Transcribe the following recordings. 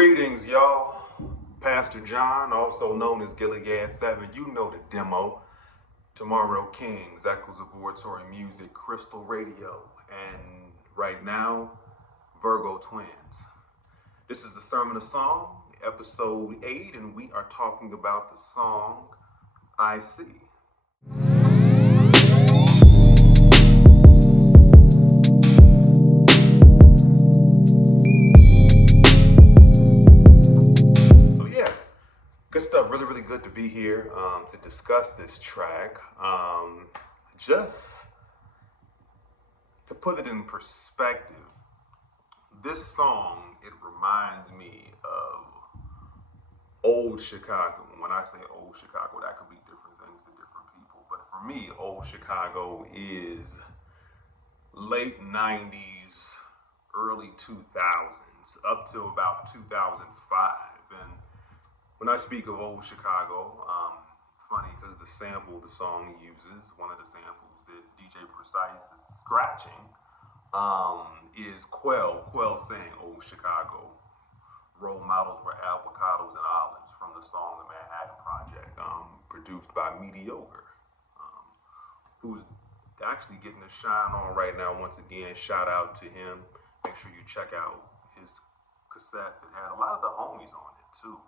Greetings, y'all. Pastor John, also known as Gilead7, you know the demo. Tomorrow Kings, Echoes of Oratory Music, Crystal Radio, and right now, VirgoTwins. This is the Sermon of Song, episode 8, and we are talking about the song, I See. Good stuff. Really good to be here to discuss this track. Just to put it in perspective, this song, it reminds me of old Chicago. When I say old Chicago, that could be different things to different people. But for me, old Chicago is late 90s, early 2000s, up to about 2005. And when I speak of old Chicago, it's funny because the sample the song uses, one of the samples that DJ Presyce is scratching, is Quell saying old Chicago. Role models were avocados and olives from the song The Manhattan Project, produced by Mediocre, who's actually getting a shine on right now. Once again, shout out to him. Make sure you check out his cassette that had a lot of the homies on it too.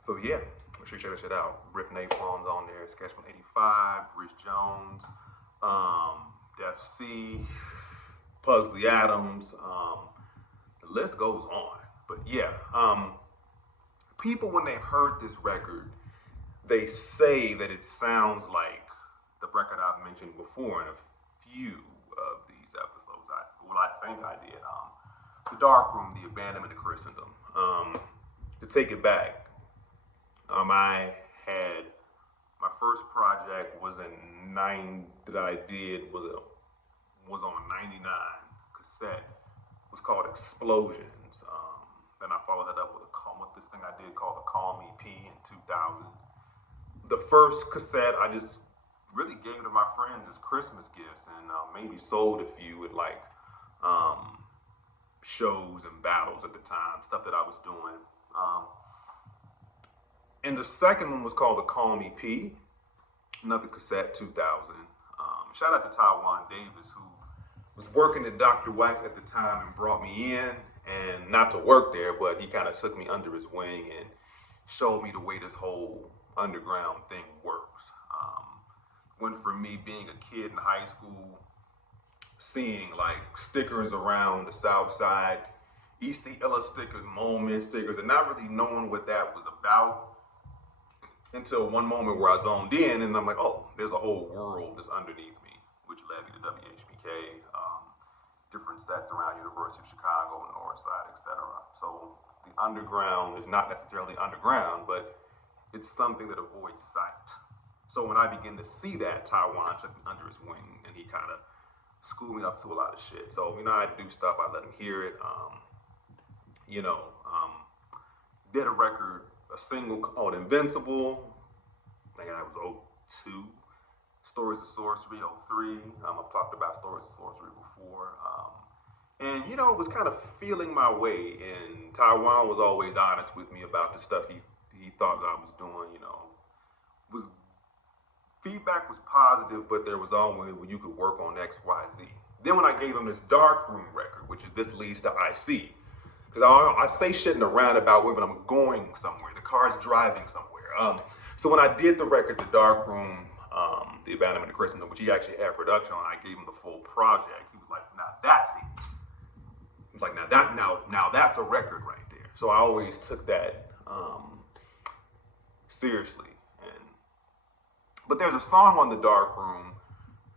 So yeah, make sure you check that shit out. Riff Napalm's on there, Sketchman 85, Rich Jones, Def C, Pugsley Adams, the list goes on. But yeah, people when they've heard this record, they say that it sounds like the record I've mentioned before in a few of these episodes. I think I did. The Darkroom, the Abandonment of Christendom. To take it back, I had my first project was on a 99 cassette. It was called Explosions. Then I followed that up with this thing I did called the Calm EP in 2000. The first cassette I just really gave to my friends as Christmas gifts, and maybe sold a few at like shows and battles at the time, stuff that I was doing. And the second one was called the Calm EP, another cassette, 2000. Shout out to Taiwan Davis, who was working at Dr. Wax at the time and brought me in, and not to work there, but he kind of took me under his wing and showed me the way this whole underground thing works. Went from me being a kid in high school, seeing like stickers around the South Side, ECLA stickers, Moment stickers, and not really knowing what that was about until one moment where I zoned in and I'm like, oh, there's a whole world that's underneath me, which led me to WHBK, different sets around University of Chicago, Northside, etc. So the underground is not necessarily underground, but it's something that avoids sight. So when I began to see that, Taiwan took me under his wing and he kind of schooled me up to a lot of shit. So, I do stuff, I let him hear it. Did a record, a single called Invincible. I think that was 02. Stories of Sorcery, 03. I've talked about Stories of Sorcery before. And, it was kind of feeling my way. And Taiwan was always honest with me about the stuff he thought that I was doing, feedback was positive, but there was always where you could work on X, Y, Z. Then when I gave him this Darkroom record, which is this leads to I See, because I say shit in a roundabout way, but I'm going somewhere. The car's driving somewhere. So when I did the record, the Darkroom, the Abandonment of Christendom, which he actually had production on, I gave him the full project. He was like, now that's it. He was like, now that's a record right there. So I always took that seriously. But there's a song on the Darkroom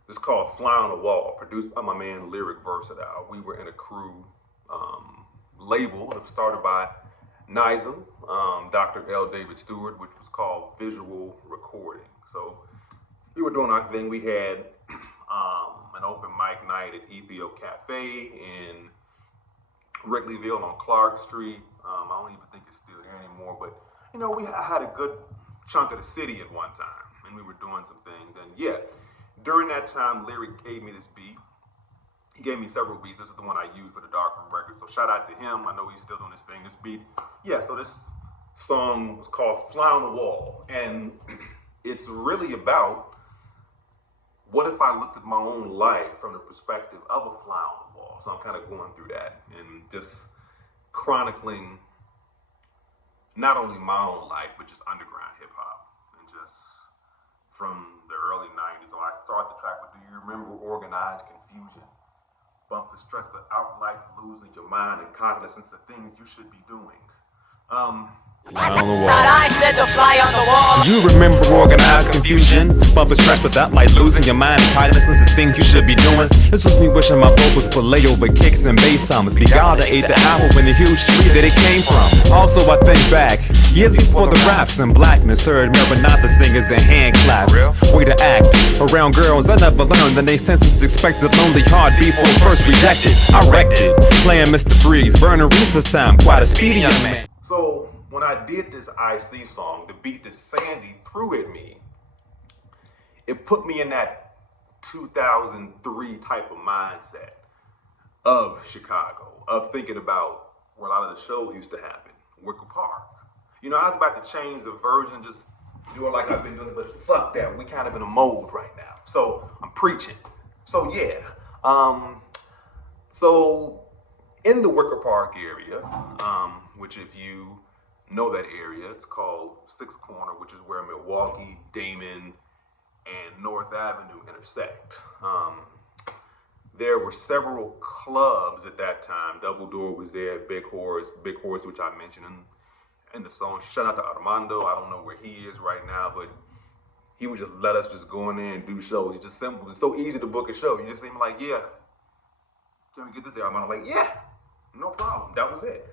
that's called Fly on the Wall, produced by my man Lyric Versatile. We were in a crew label that was started by Nizam, Dr. L. David Stewart, which was called Visual Recording. So we were doing our thing. We had an open mic night at Ethio Cafe in Wrigleyville on Clark Street. I don't even think it's still there anymore, but we had a good chunk of the city at one time. And we were doing some things. And yeah, during that time, Lyric gave me this beat. he gave me several beats. This is the one I used for the Darkroom record. So shout out to him. I know he's still doing this thing. This beat, yeah. So this song was called "Fly on the Wall," and it's really about what if I looked at my own life from the perspective of a fly on the wall. So I'm kind of going through that and just chronicling not only my own life, but just underground hip hop and just from the early 90s. So I started the track with, do you remember organized confusion? Bump the stress, but out life losing your mind and cognizance of things you should be doing. Fly on the wall. I said to fly on the wall. You remember organized confusion, bumping stress without like losing your mind and cognizance of things you should be doing. This was me wishing my vocals would lay over kicks and bass summers. Beyond ate the apple in the huge tree that it came from. Also I think back, years before the raps and blackness heard Maranatha singers and hand claps. Way to act around girls I never learned that they senses expected lonely heartbeat before first rejected. I wrecked it, playing Mr. Freeze, burning recess time, quite a speedy young man. So when I did this IC song, the beat that Sandy threw at me, it put me in that 2003 type of mindset of Chicago, of thinking about where a lot of the shows used to happen, Wicker Park. You know, I was about to change the version, just do it like I've been doing it, but fuck that, we kind of in a mode right now. So I'm preaching. So yeah, so in the Wicker Park area, which if you know that area, it's called Sixth Corner, which is where Milwaukee, Damon, and North Avenue intersect. There were several clubs at that time. Double Door was there, Big Horse, which I mentioned in the song. Shout out to Armando. I don't know where he is right now, but he would just let us just go in there and do shows. It's just simple. It's so easy to book a show. You just seem like, yeah, can we get this there? I'm like, yeah, no problem. That was it.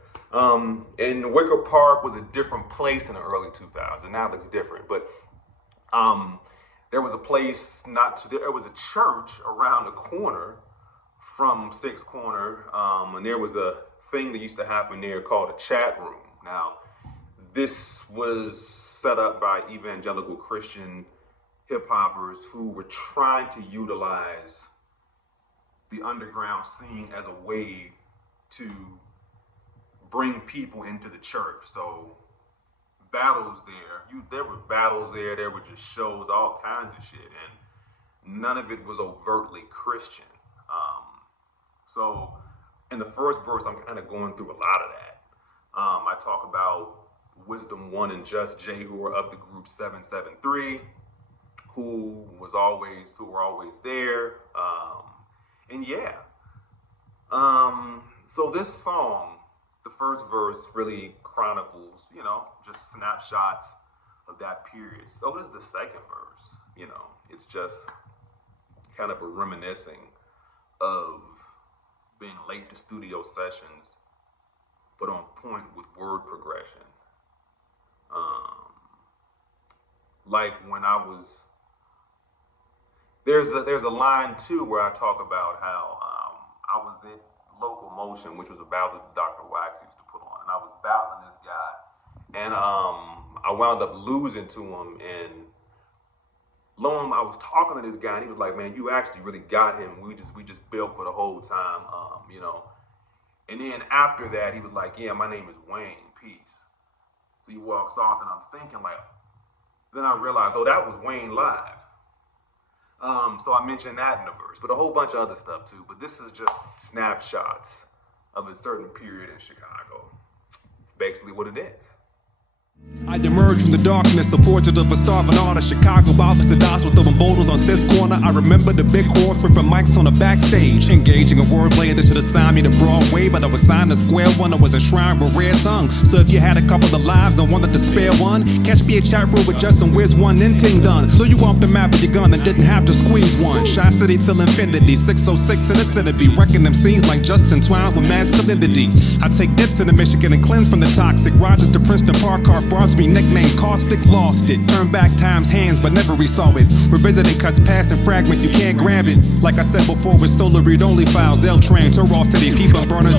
And Wicker Park was a different place in the early 2000s. Now it looks different, but there was a place there was a church around the corner from Sixth Corner, and there was a thing that used to happen there called a chat room. Now, this was set up by evangelical Christian hip hoppers who were trying to utilize the underground scene as a way to bring people into the church. So battles there were battles there, there were just shows, all kinds of shit, and none of it was overtly Christian. So in the first verse, I'm kind of going through a lot of that. I talk about Wisdom One and Just J, who were of the group 773, who were always there. And yeah. So this song, the first verse really chronicles, just snapshots of that period. So does the second verse, it's just kind of a reminiscing of being late to studio sessions, but on point with word progression. Like when there's a line too where I talk about how I was in Locomotion, which was a ballad that Dr. Wax used to put on, and I was battling this guy, and I wound up losing to him, and I was talking to this guy, and he was like, man, you actually really got him. We just built for the whole time, And then after that, he was like, yeah, my name is Wayne, peace. So he walks off, and I'm thinking then I realized, that was Wayne live. So I mentioned that in the verse, but a whole bunch of other stuff too. But this is just snapshots of a certain period in Chicago. It's basically what it is. I emerged from the darkness, a portrait of a starving artist. Chicago opposite dots with throwing boulders on Sixth Corner. I remember the big horse ripping mics on the backstage, engaging in wordplay that should assign me to Broadway, but I was signed to Square One. I was a shrine with rare tongue. So if you had a couple of lives and wanted to spare one, catch me a chat room with Justin. Where's one ending done? Blew you off the map with your gun and didn't have to squeeze one. Shy City till infinity, 606 in the centipede, wrecking them scenes like Justin Twine with masculinity. I take dips in the Michigan and cleanse from the toxic. Rogers to Princeton Park car. Broadsby, nickname Caustic, lost it. Turn back time's hands, but never resaw it. Revisiting cuts past and fragments, you can't grab it. Like I said before, with solar read-only files, L-Train, Turral City, keep on burners